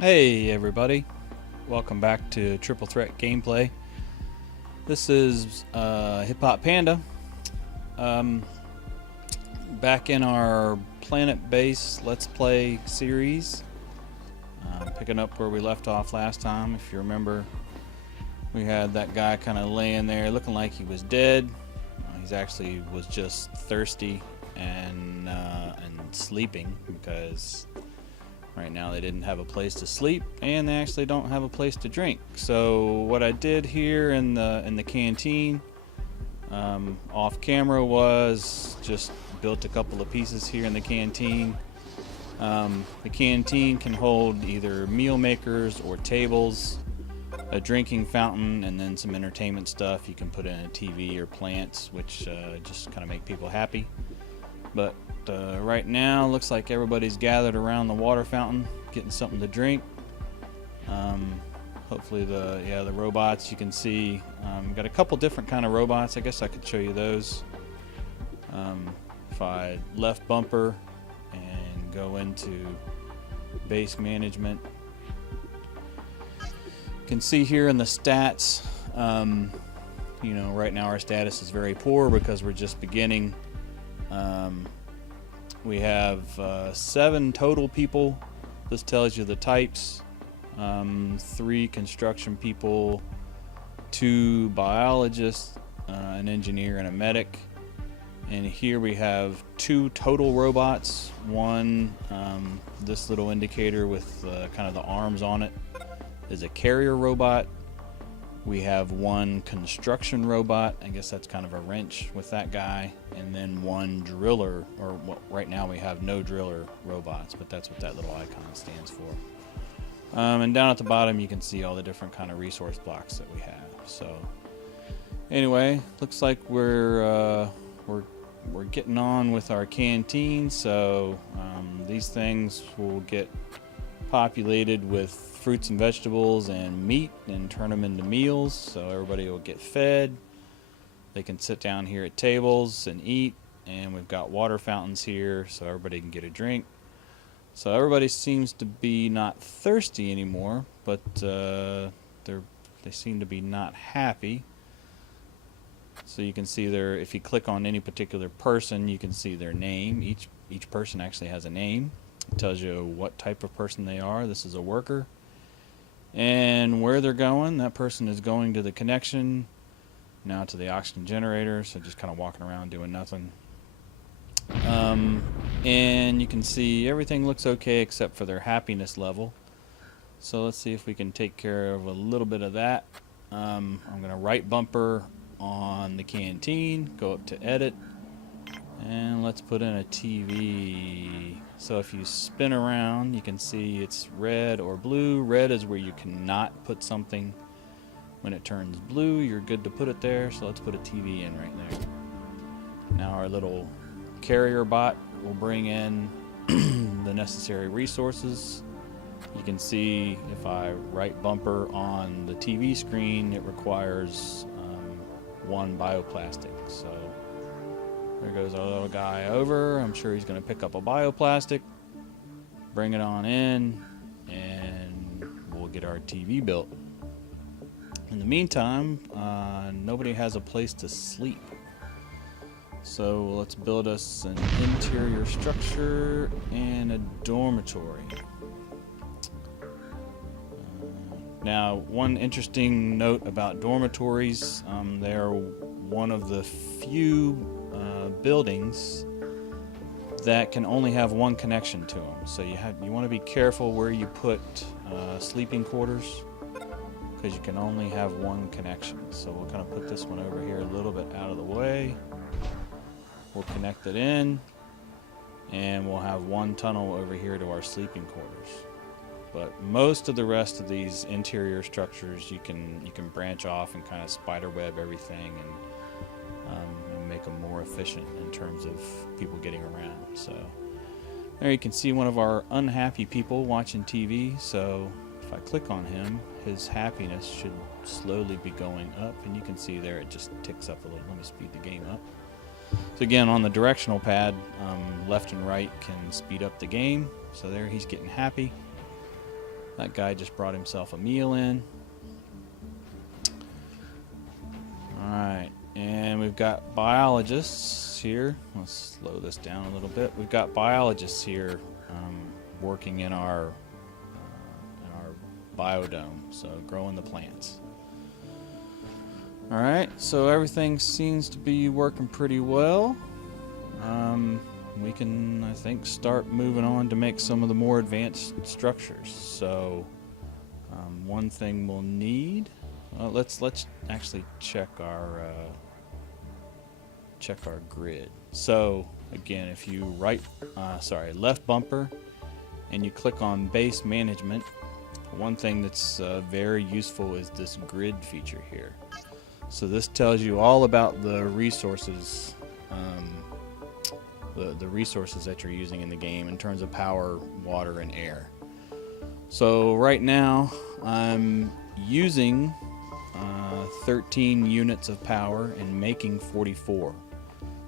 Hey everybody, welcome back to Triple Threat Gameplay. This is HipHopPanda. Back in our Planet Base Let's Play series. Picking up where we left off last time. If you remember, we had that guy kind of laying there looking like he was dead. He's actually was just thirsty and sleeping because right now they didn't have a place to sleep and they actually don't have a place to drink. So what I did here in the canteen off camera was just built a couple of pieces here in the canteen. The canteen can hold either meal makers or tables, a drinking fountain, and then some entertainment stuff. You can put in a TV or plants, which just kind of make people happy. But right now, looks like everybody's gathered around the water fountain, getting something to drink. Hopefully the robots you can see. Got a couple different kind of robots. I guess I could show you those. If I left bumper and go into base management, you can see here in the stats. Right now our status is very poor because we're just beginning. We have 7 total people. This tells you the types. 3 construction people, 2 biologists, an engineer, and a medic. And here we have 2 total robots. One, this little indicator with kind of the arms on it, is a carrier robot. We have 1 construction robot. I guess that's kind of a wrench with that guy. And then 1 driller, or right now we have no driller robots, but that's what that little icon stands for. And down at the bottom you can see all the different kind of resource blocks that we have. So anyway, looks like we're getting on with our canteen. So these things will get populated with fruits and vegetables and meat and turn them into meals, so everybody will get fed. They can sit down here at tables and eat, and we've got water fountains here so everybody can get a drink. So everybody seems to be not thirsty anymore, but they seem to be not happy. So you can see there, if you click on any particular person, you can see their name. Each person actually has a name. It tells you what type of person they are. This is a worker. And where they're going. That person is going to the connection, now to the oxygen generator, so just kind of walking around doing nothing. And you can see everything looks okay except for their happiness level. So let's see if we can take care of a little bit of that. I'm going to right bumper on the canteen, go up to edit, and let's put in a TV. So if you spin around, you can see it's red or blue. Red is where you cannot put something. When it turns blue, you're good to put it there. So let's put a TV in right there. Now our little carrier bot will bring in the necessary resources. You can see if I right bumper on the TV screen, it requires 1 bioplastic. So there goes our little guy over. I'm sure he's going to pick up a bioplastic, bring it on in, and we'll get our TV built. In the meantime, nobody has a place to sleep. So let's build us an interior structure and a dormitory. Now, one interesting note about dormitories, they are one of the few buildings that can only have 1 connection to them. So you want to be careful where you put sleeping quarters, because you can only have 1 connection. So we'll kind of put this one over here a little bit out of the way. We'll connect it in, and we'll have 1 tunnel over here to our sleeping quarters. But most of the rest of these interior structures, you can branch off and kind of spider web everything and make them more efficient in terms of people getting around. So there you can see one of our unhappy people watching TV. So if I click on him, his happiness should slowly be going up, and you can see there it just ticks up a little. Let me speed the game up. So again, on the directional pad, left and right can speed up the game. So there he's getting happy. That guy just brought himself a meal in. Alright, and we've got biologists here. Let's slow this down a little bit. We've got biologists here working in our biodome, so growing the plants. Alright, so everything seems to be working pretty well. We can, I think, start moving on to make some of the more advanced structures. So one thing we'll need, let's actually check our grid. So again, if you left bumper and you click on base management, one thing that's very useful is this grid feature here. So this tells you all about the resources, the resources that you're using in the game in terms of power, water, and air. So right now I'm using 13 units of power and making 44.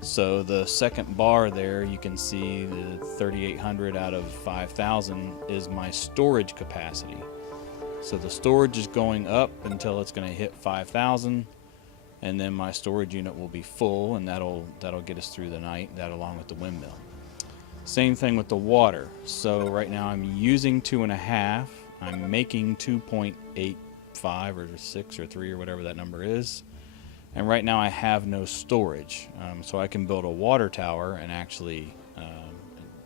So the second bar there, you can see the 3,800 out of 5,000 is my storage capacity. So the storage is going up until it's going to hit 5,000, and then my storage unit will be full, and that'll get us through the night, that along with the windmill. Same thing with the water. So right now I'm using 2.5. I'm making 2.85 or 6 or 3 or whatever that number is. And right now I have no storage, so I can build a water tower and actually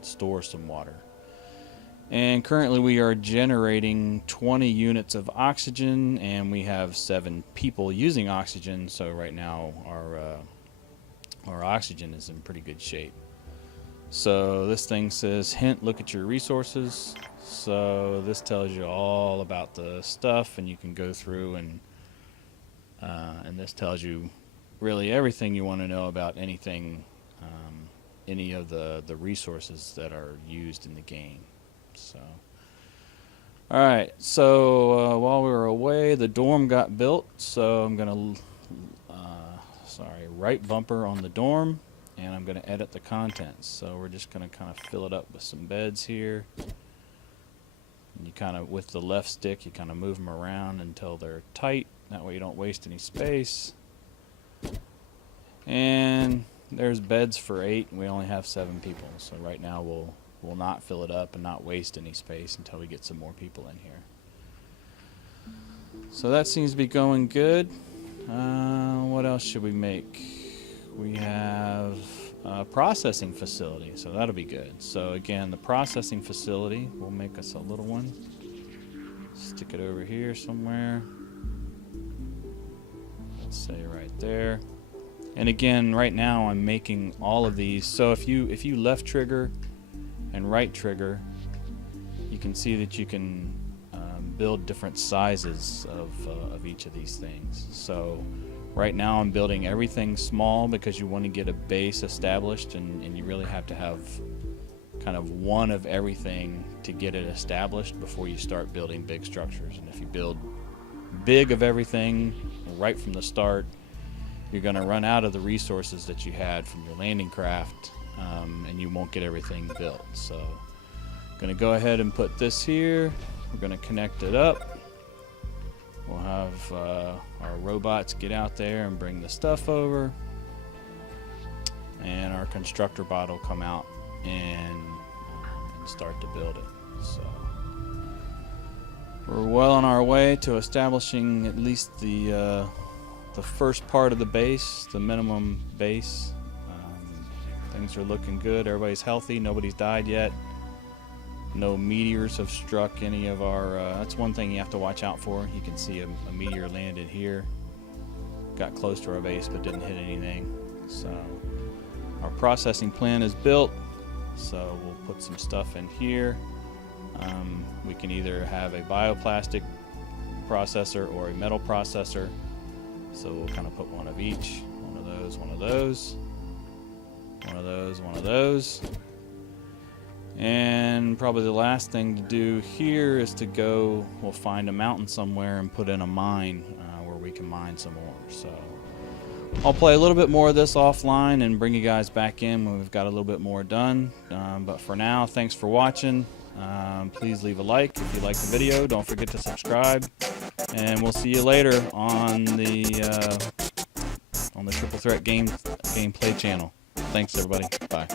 store some water. And currently we are generating 20 units of oxygen, and we have 7 people using oxygen, so right now our oxygen is in pretty good shape. So this thing says, hint, look at your resources. So this tells you all about the stuff, and you can go through and this tells you really everything you want to know about anything, any of the resources that are used in the game. So, all right. So while we were away, the dorm got built. So I'm gonna, right bumper on the dorm, and I'm gonna edit the contents. So we're just gonna kind of fill it up with some beds here. And you kind of, with the left stick, you kind of move them around until they're tight. That way you don't waste any space. And there's beds for 8, and we only have 7 people. So right now we'll not fill it up and not waste any space until we get some more people in here. So that seems to be going good. What else should we make? We have a processing facility, so that'll be good. So again, the processing facility, we'll make us a little one. Stick it over here somewhere. Let's say right there. And again, right now I'm making all of these. So if you left trigger and right trigger, you can see that you can build different sizes of each of these things. So right now I'm building everything small because you want to get a base established, and you really have to have kind of one of everything to get it established before you start building big structures. And if you build big of everything right from the start, you're going to run out of the resources that you had from your landing craft, and you won't get everything built. So I'm going to go ahead and put this here. We're going to connect it up. We'll have our robots get out there and bring the stuff over, and our constructor bot will come out and start to build it. So we're well on our way to establishing at least the first part of the base, the minimum base. Things are looking good. Everybody's healthy. Nobody's died yet. No meteors have struck any of our... that's one thing you have to watch out for. You can see a meteor landed here. Got close to our base but didn't hit anything. So our processing plant is built. So we'll put some stuff in here. We can either have a bioplastic processor or a metal processor. So we'll kind of put one of each. One of those, one of those. One of those, one of those. And probably the last thing to do here is to go, we'll find a mountain somewhere and put in a mine where we can mine some more. So I'll play a little bit more of this offline and bring you guys back in when we've got a little bit more done. But for now, thanks for watching. Please leave a like if you like the video. Don't forget to subscribe, and we'll see you later on the Triple Threat gameplay channel. Thanks, everybody. Bye.